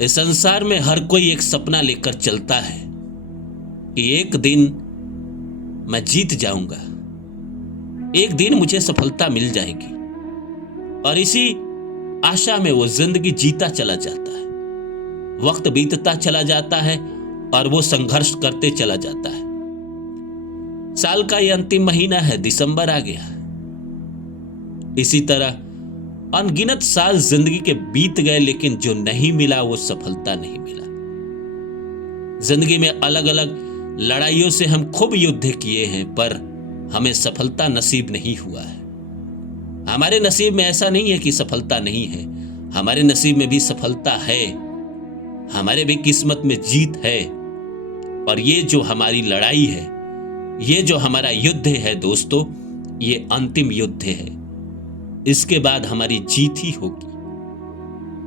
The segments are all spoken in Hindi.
इस संसार में हर कोई एक सपना लेकर चलता है कि एक दिन मैं जीत जाऊंगा, एक दिन मुझे सफलता मिल जाएगी, और इसी आशा में वो जिंदगी जीता चला जाता है। वक्त बीतता चला जाता है और वो संघर्ष करते चला जाता है। साल का ये अंतिम महीना है, दिसंबर आ गया। इसी तरह अनगिनत साल जिंदगी के बीत गए, लेकिन जो नहीं मिला वो सफलता नहीं मिला। जिंदगी में अलग अलग लड़ाइयों से हम खूब युद्ध किए हैं, पर हमें सफलता नसीब नहीं हुआ है। हमारे नसीब में ऐसा नहीं है कि सफलता नहीं है, हमारे नसीब में भी सफलता है, हमारे भी किस्मत में जीत है। और ये जो हमारी लड़ाई है, ये जो हमारा युद्ध है दोस्तों, ये अंतिम युद्ध है। इसके बाद हमारी जीत ही होगी।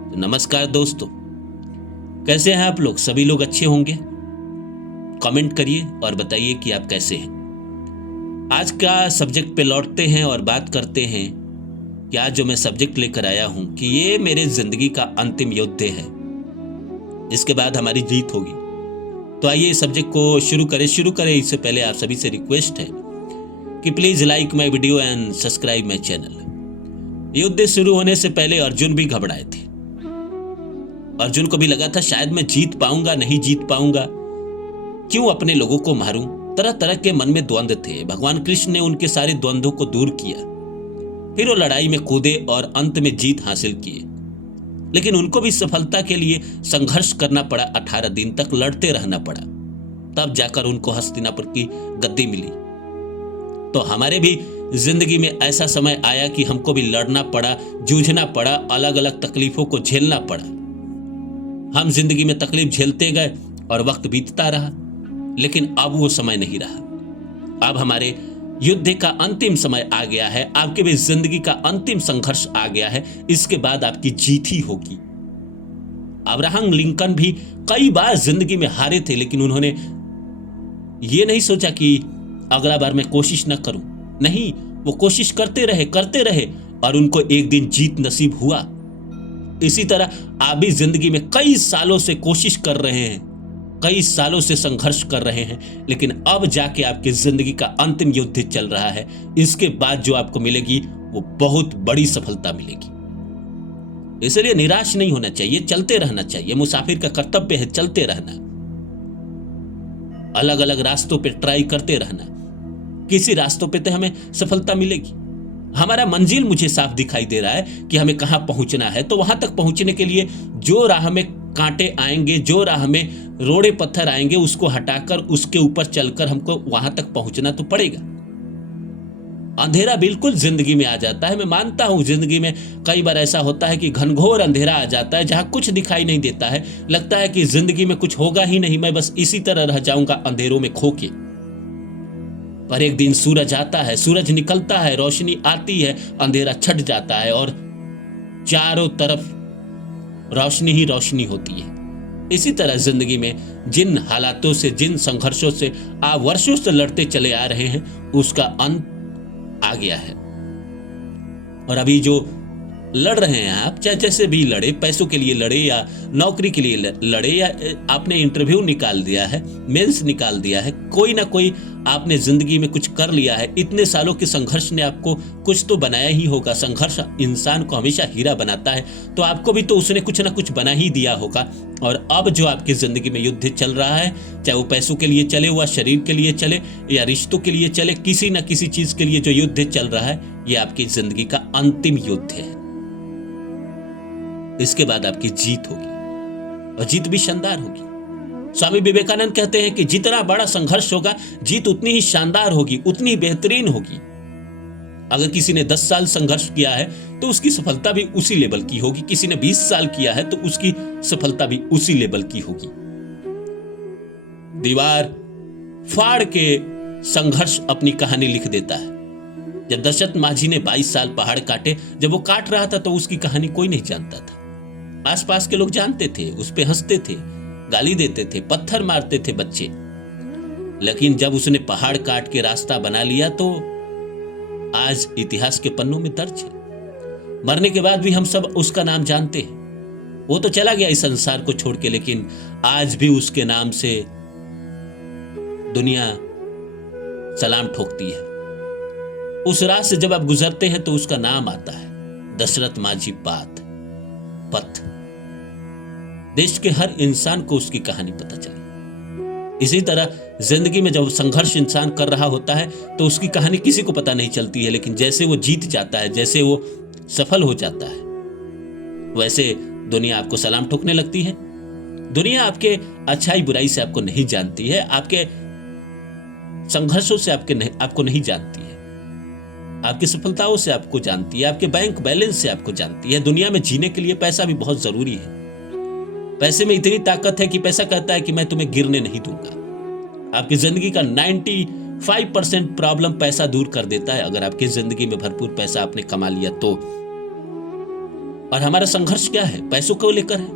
तो नमस्कार दोस्तों, कैसे हैं आप लोग? सभी लोग अच्छे होंगे? कमेंट करिए और बताइए कि आप कैसे हैं। आज का सब्जेक्ट पे लौटते हैं और बात करते हैं कि आज जो मैं सब्जेक्ट लेकर आया हूं कि ये मेरे जिंदगी का अंतिम युद्ध है, इसके बाद हमारी जीत होगी। तो आइए इस सब्जेक्ट को शुरू करें। इससे पहले आप सभी से रिक्वेस्ट है कि please like my video and subscribe my channel. युद्ध शुरू होने से पहले अर्जुन भी घबराए थे। अर्जुन को भी लगा था शायद मैं जीत पाऊंगा, नहीं जीत पाऊंगा, क्यों अपने लोगों को मारूं। तरह तरह के मन में द्वंद्व थे। भगवान कृष्ण ने उनके सारे द्वंद्वों को दूर किया, फिर वो लड़ाई में कूदे और अंत में जीत हासिल किए। लेकिन उनको भी सफलता के लिए संघर्ष करना पड़ा, 18 दिन तक लड़ते रहना पड़ा, तब जाकर उनको हस्तिनापुर की गद्दी मिली। तो हमारे भी जिंदगी में ऐसा समय आया कि हमको भी लड़ना पड़ा, जूझना पड़ा, अलग अलग तकलीफों को झेलना पड़ा। हम जिंदगी में तकलीफ झेलते गए और वक्त बीतता रहा, लेकिन अब वो समय नहीं रहा। अब हमारे युद्ध का अंतिम समय आ गया है, आपके भी जिंदगी का अंतिम संघर्ष आ गया है। इसके बाद आपकी जीत ही होगी। अब्राहम लिंकन भी कई बार जिंदगी में हारे थे, लेकिन उन्होंने ये नहीं सोचा कि अगला बार मैं कोशिश न करूं। नहीं, वो कोशिश करते रहे और उनको एक दिन जीत नसीब हुआ। इसी तरह आप भी जिंदगी में कई सालों से कोशिश कर रहे हैं, कई सालों से संघर्ष कर रहे हैं, लेकिन अब जाके आपकी जिंदगी का अंतिम युद्ध चल रहा है। इसके बाद जो आपको मिलेगी वो बहुत बड़ी सफलता मिलेगी। इसलिए निराश नहीं होना चाहिए, चलते रहना चाहिए। मुसाफिर का कर्तव्य है चलते रहना, अलग अलग रास्तों पे ट्राई करते रहना। किसी रास्तों पे तो हमें सफलता मिलेगी। हमारा मंजिल मुझे साफ दिखाई दे रहा है कि हमें कहां पहुंचना है, तो वहां तक पहुंचने के लिए जो राह में कांटे आएंगे, जो राह में रोड़े पत्थर आएंगे, उसको हटाकर उसके ऊपर चलकर हमको वहां तक पहुंचना तो पड़ेगा। अंधेरा बिल्कुल जिंदगी में आ जाता है। मैं मानता हूं जिंदगी में कई बार ऐसा होता है कि घनघोर अंधेरा आ जाता है, जहां कुछ दिखाई नहीं देता है। लगता है कि जिंदगी में कुछ होगा ही नहीं, मैं बस इसी तरह रह जाऊंगा अंधेरों में खो के। पर एक दिन सूरज आता है, सूरज निकलता है, रोशनी आती है, अंधेरा छट जाता है और चारों तरफ रोशनी ही रोशनी होती है। इसी तरह जिंदगी में जिन हालातों से, जिन संघर्षों से आप वर्षों से लड़ते चले आ रहे हैं, उसका अंत आ गया है। और अभी जो लड़ रहे हैं आप, चाहे जैसे भी लड़े, पैसों के लिए लड़े या नौकरी के लिए लड़े, या आपने इंटरव्यू निकाल दिया है, मेंस निकाल दिया है, कोई ना कोई आपने जिंदगी में कुछ कर लिया है। इतने सालों के संघर्ष ने आपको कुछ तो बनाया ही होगा। संघर्ष इंसान को हमेशा हीरा बनाता है, तो आपको भी तो उसने कुछ ना कुछ बना ही दिया होगा। और अब जो आपकी जिंदगी में युद्ध चल रहा है, चाहे वो पैसों के लिए चले, हुआ शरीर के लिए चले या रिश्तों के लिए चले, किसी ना किसी चीज के लिए जो युद्ध चल रहा है, ये आपकी जिंदगी का अंतिम युद्ध है। इसके बाद आपकी जीत होगी, और जीत भी शानदार होगी। स्वामी विवेकानंद कहते हैं कि जितना बड़ा संघर्ष होगा, जीत उतनी ही शानदार होगी, उतनी बेहतरीन होगी। अगर किसी ने 10 साल संघर्ष किया है तो उसकी सफलता भी उसी लेवल की होगी। किसी ने 20 साल किया है तो उसकी सफलता भी उसी लेवल की होगी। दीवार फाड़ के संघर्ष अपनी कहानी लिख देता है। जब दशरथ माझी ने 22 साल पहाड़ काटे, जब वो काट रहा था तो उसकी कहानी कोई नहीं जानता था। आसपास के लोग जानते थे, उस पे हंसते थे, गाली देते थे, पत्थर मारते थे बच्चे। लेकिन जब उसने पहाड़ काट के रास्ता बना लिया तो आज इतिहास के पन्नों में दर्ज है। मरने के बाद भी हम सब उसका नाम जानते हैं। वो तो चला गया इस संसार को छोड़ के, लेकिन आज भी उसके नाम से दुनिया सलाम ठोकती है। उस रात से जब आप गुजरते हैं तो उसका नाम आता है, दशरथ माझी पथ। देश के हर इंसान को उसकी कहानी पता चली। इसी तरह जिंदगी में जब संघर्ष इंसान कर रहा होता है तो उसकी कहानी किसी को पता नहीं चलती है, लेकिन जैसे वो जीत जाता है, जैसे वो सफल हो जाता है, वैसे दुनिया आपको सलाम ठोकने लगती है। दुनिया आपके अच्छाई बुराई से आपको नहीं जानती है, आपके संघर्षों से आपको नहीं जानती है, आपकी सफलताओं से आपको जानती है, आपके बैंक बैलेंस से आपको जानती है। दुनिया में जीने के लिए पैसा भी बहुत जरूरी है। पैसे में इतनी ताकत है कि पैसा कहता है कि मैं तुम्हें गिरने नहीं दूंगा। आपकी जिंदगी का 95% प्रॉब्लम पैसा दूर कर देता है, अगर आपकी जिंदगी में भरपूर पैसा आपने कमा लिया तो। और हमारा संघर्ष क्या है? पैसों को लेकर है।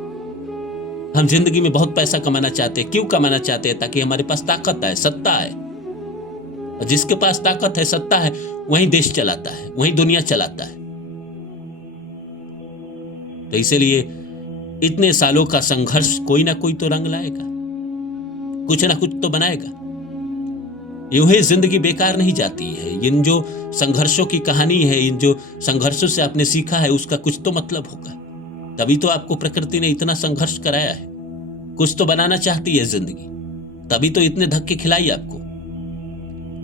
हम जिंदगी में बहुत पैसा कमाना चाहते हैं। क्यों कमाना चाहते हैं? ताकि हमारे पास ताकत आए, सत्ता आए। और जिसके पास ताकत है, सत्ता है, वही देश चलाता है, वही दुनिया चलाता है। तो इसीलिए इतने सालों का संघर्ष कोई ना कोई तो रंग लाएगा, कुछ ना कुछ तो बनाएगा। यूं ही जिंदगी बेकार नहीं जाती है। इन जो संघर्षों की कहानी है, इन जो संघर्षों से आपने सीखा है, उसका कुछ तो मतलब होगा। तभी तो आपको प्रकृति ने इतना संघर्ष कराया है। कुछ तो बनाना चाहती है जिंदगी, तभी तो इतने धक्के खिलाई आपको।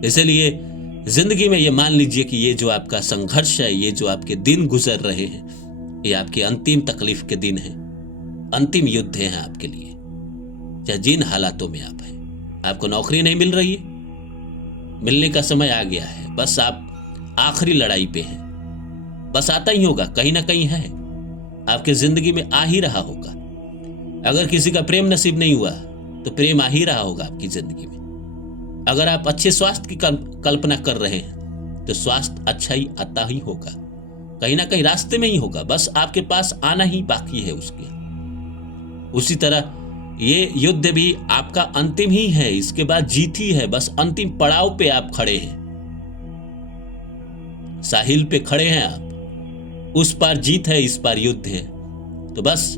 इसलिए जिंदगी में ये मान लीजिए कि ये जो आपका संघर्ष है, ये जो आपके दिन गुजर रहे हैं, ये आपके अंतिम तकलीफ के दिन हैं, अंतिम युद्ध हैं आपके लिए। चाहे जिन हालातों में आप हैं, आपको नौकरी नहीं मिल रही है, मिलने का समय आ गया है, बस आप आखिरी लड़ाई पे हैं। बस आता ही होगा, कहीं ना कहीं है, आपके जिंदगी में आ ही रहा होगा। अगर किसी का प्रेम नसीब नहीं हुआ तो प्रेम आ ही रहा होगा आपकी जिंदगी में। अगर आप अच्छे स्वास्थ्य की कल्पना कर रहे हैं तो स्वास्थ्य अच्छा ही आता ही होगा, कहीं ना कहीं रास्ते में ही होगा, बस आपके पास आना ही बाकी है उसके। उसी तरह ये युद्ध भी आपका अंतिम ही है, इसके बाद जीत ही है। बस अंतिम पड़ाव पे आप खड़े हैं, साहिल पे खड़े हैं आप। उस पार जीत है, इस पार युद्ध है। तो बस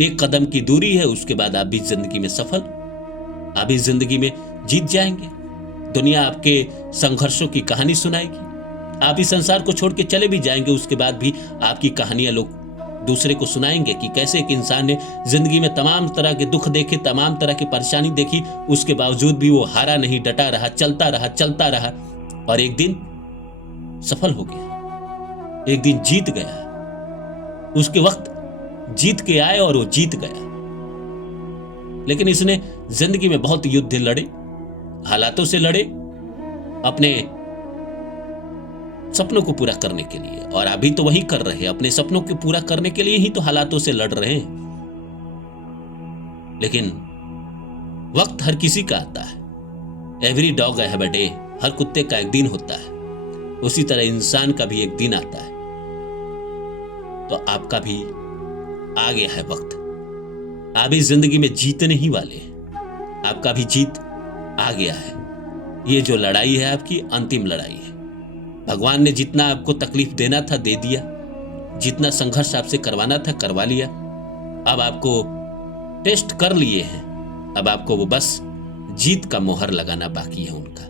एक कदम की दूरी है, उसके बाद आप भी जिंदगी में सफल, आप भी जिंदगी में जीत जाएंगे। दुनिया आपके संघर्षों की कहानी सुनाएगी। आप इस संसार को छोड़ के चले भी जाएंगे, उसके बाद भी आपकी कहानियां लोग दूसरे को सुनाएंगे कि कैसे एक इंसान ने जिंदगी में तमाम तरह के दुख देखे, तमाम तरह की परेशानी देखी, उसके बावजूद भी वो हारा नहीं, डटा रहा, चलता रहा और एक दिन सफल हो गया, एक दिन जीत गया। उसके वक्त जीत के आए और वो जीत गया। लेकिन इसने जिंदगी में बहुत युद्ध लड़े, हालातों से लड़े, अपने सपनों को पूरा करने के लिए। और अभी तो वही कर रहे हैं, अपने सपनों को पूरा करने के लिए ही तो हालातों से लड़ रहे हैं। लेकिन वक्त हर किसी का आता है। Every dog have a day, हर कुत्ते का एक दिन होता है। उसी तरह इंसान का भी एक दिन आता है। तो आपका भी आ गया है वक्त, आप भी जिंदगी में जीतने ही वाले हैं। आपका भी जीत आ गया है। ये जो लड़ाई है आपकी अंतिम लड़ाई है। भगवान ने जितना आपको तकलीफ देना था दे दिया, जितना संघर्ष आपसे करवाना था करवा लिया। अब आपको टेस्ट कर लिए हैं, अब आपको वो बस जीत का मोहर लगाना बाकी है उनका।